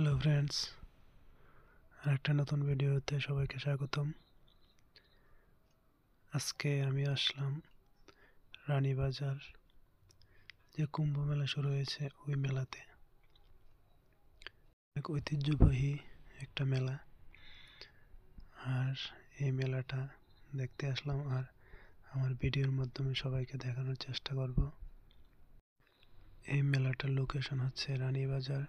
Hello friends, আরেকটা নতুন ভিডিওতে সবাইকে স্বাগতম। আজকে আমি আসলাম রানীবাজার, যে কুম্ভ মেলা শুরু হয়েছে ওই মেলাতে। এক ঐতিহ্যবাহী একটা মেলা, আর এই মেলাটা দেখতে আসলাম আর আমার ভিডিওর মাধ্যমে সবাইকে দেখানোর চেষ্টা করব। এই মেলাটার লোকেশন হচ্ছে রানীবাজার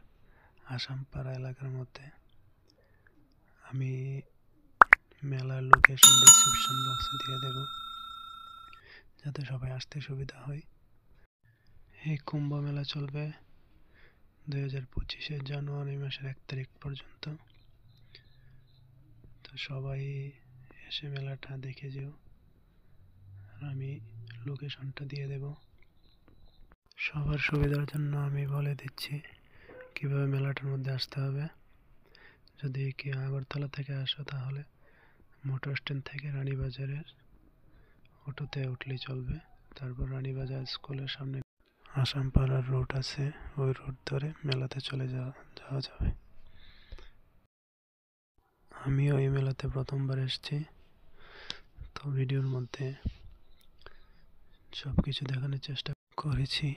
আসামপাড়া এলাকার মধ্যে। আমি মেলার লোকেশন ডেসক্রিপশন বক্সে দিয়ে দেব, যাতে সবাই আসতে সুবিধা হয়। এই কুম্ভ মেলা চলবে 2025 জানুয়ারি মাসের 1 তারিখ পর্যন্ত। তো সবাই এসে মেলাটা দেখে যেও, আর আমি লোকেশনটা দিয়ে দেব। সবার সুবিধার জন্য আমি বলে দিচ্ছি কিভাবে মেলাটার মধ্যে আসতে হবে। যদি কেউ আগরতলা থেকে আসো তাহলে মোটর স্ট্যান্ড থেকে রানীবাজারের অটোতে উঠলেই চলবে। তারপর রানীবাজার স্কুলের সামনে আসামপাড়ার রোড আছে, ওই রোড ধরে মেলাতে চলে যাওয়া যাবে। আমিও এই মেলাতে প্রথমবার এসেছি, তো ভিডিওর মধ্যে সব কিছু দেখানোর চেষ্টা করেছি।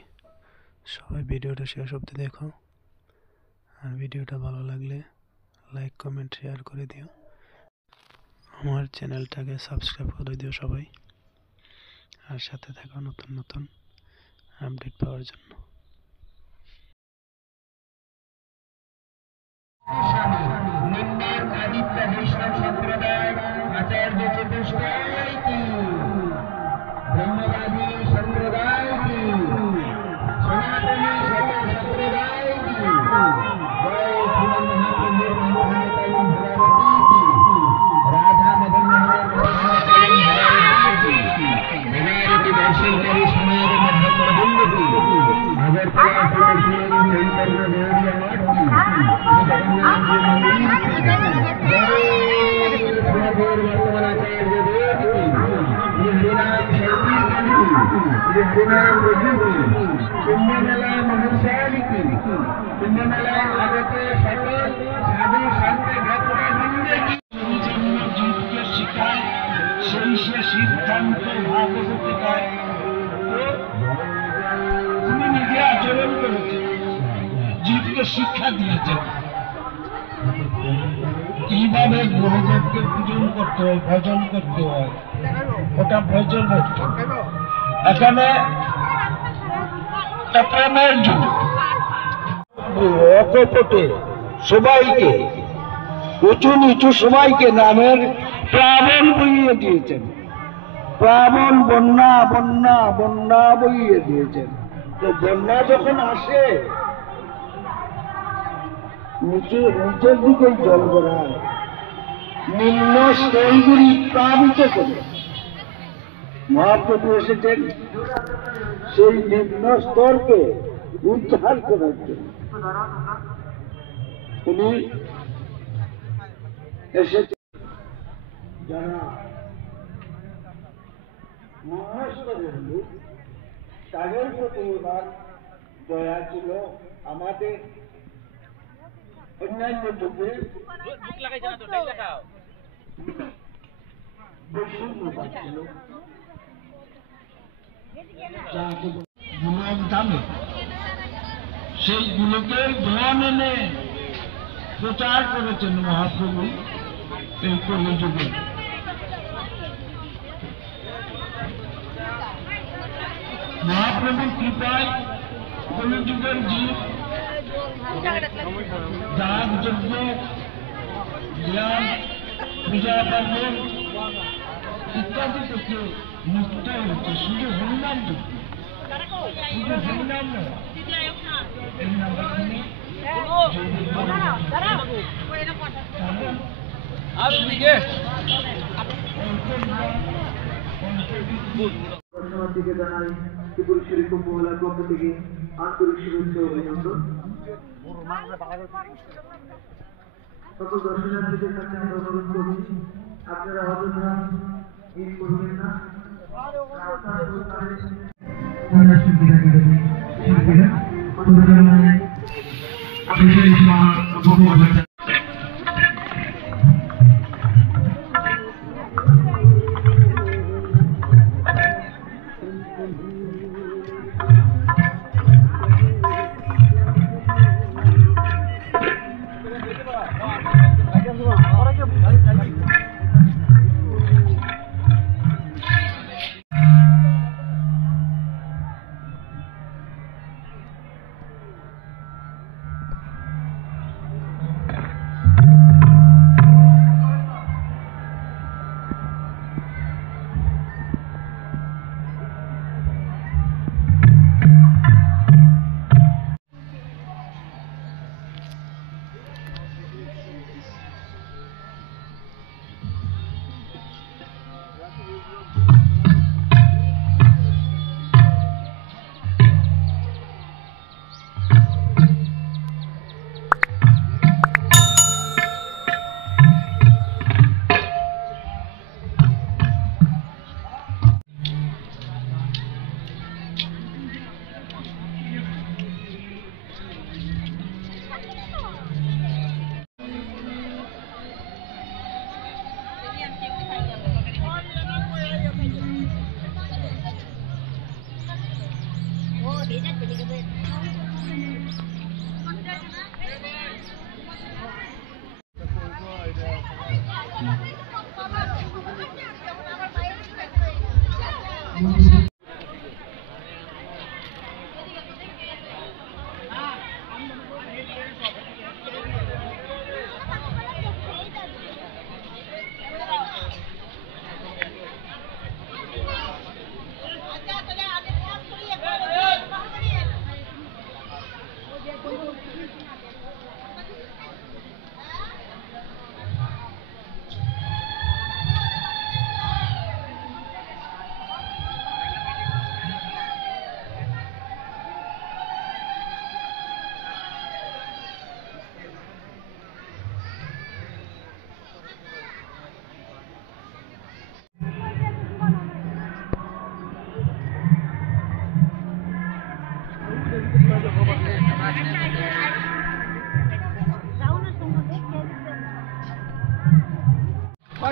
সবাই ভিডিওটা শেষ অবধি দেখো, আর ভিডিওটা ভালো লাগলে লাইক কমেন্ট শেয়ার করে দিও। আমার চ্যানেলটাকে সাবস্ক্রাইব করে দিও সবাই, আর সাথে থাকো নতুন নতুন আপডেট পাওয়ার জন্য। সিদ্ধান্ত ভাগবতিকায় তিনি নিজে আচরণ করেছেন, জীবকে শিক্ষা দিয়েছেন কিভাবে গুরুদেবকে পূজন করতে হয়, ভজন করতে হয়। ওটা ভজন হচ্ছে। এখানে প্রেমের যুগ, অকপটে সবাইকে, উঁচু নিচু সবাইকে নামের প্লাবন বইয়ে দিয়েছেন। প্লাবন বন্যা বন্যা বন্যা বইয়ে দিয়েছেন। তো বন্যা যখন আসে নিচের দিকে জল গড়ায়, নিম্ন স্তরগুলি প্লাবিত করে মহাপ্রভু এসেছেন সেই নিম্ন স্তরকে উদ্ধার করার জন্য। উনি এসেছেন যারা নিম্নস্তরের লোক, তাদের প্রতি ওনার দয়া ছিল। আমাদের অন্যান্য যুগে দামে সেইগুলোকে ধন এনে প্রচার করেছেন মহাপ্রভু এই কলিযুগে। মহাপ্রভুর কৃপায় কলিযুগের জীব যাগ যজ্ঞ, জ্ঞান, পূজা পার্বণ ইত্যাদি থেকে মুক্ত হচ্ছে। শুধু হরিনাম যজ্ঞ, শুধু হরিনাম নয়, এই নামে দিকে জানাই ত্রিপুরেশ্বরী কুম্ভ মেলার পক্ষ থেকে আন্তরিক শুভেচ্ছা ও অভিনন্দন। সকল দর্শনার্থীদের কাছে আমরা অনুরোধ করছি, আপনারা অযথা ভিড় করবেন না। শিল্পীরা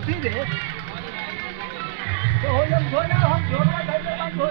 ठीक है तो हो जब धोना हम जोड़ना चाहिए हम धो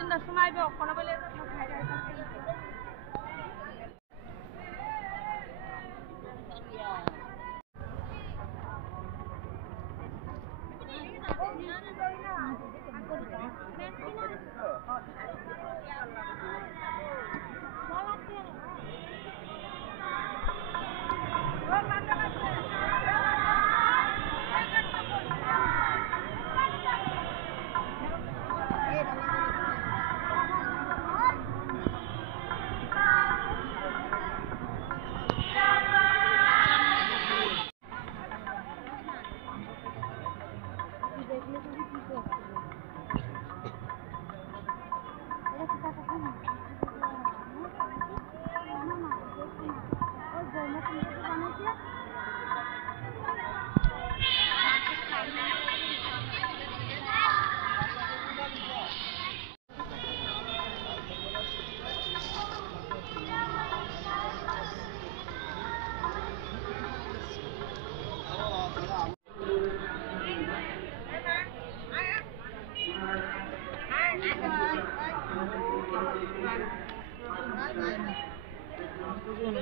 সন্ধ্যার সময় কোনো বলে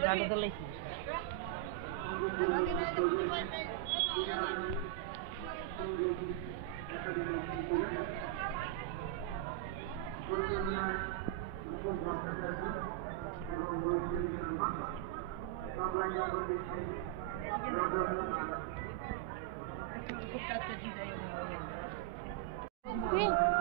গাড়ি তো লাইছি Sí.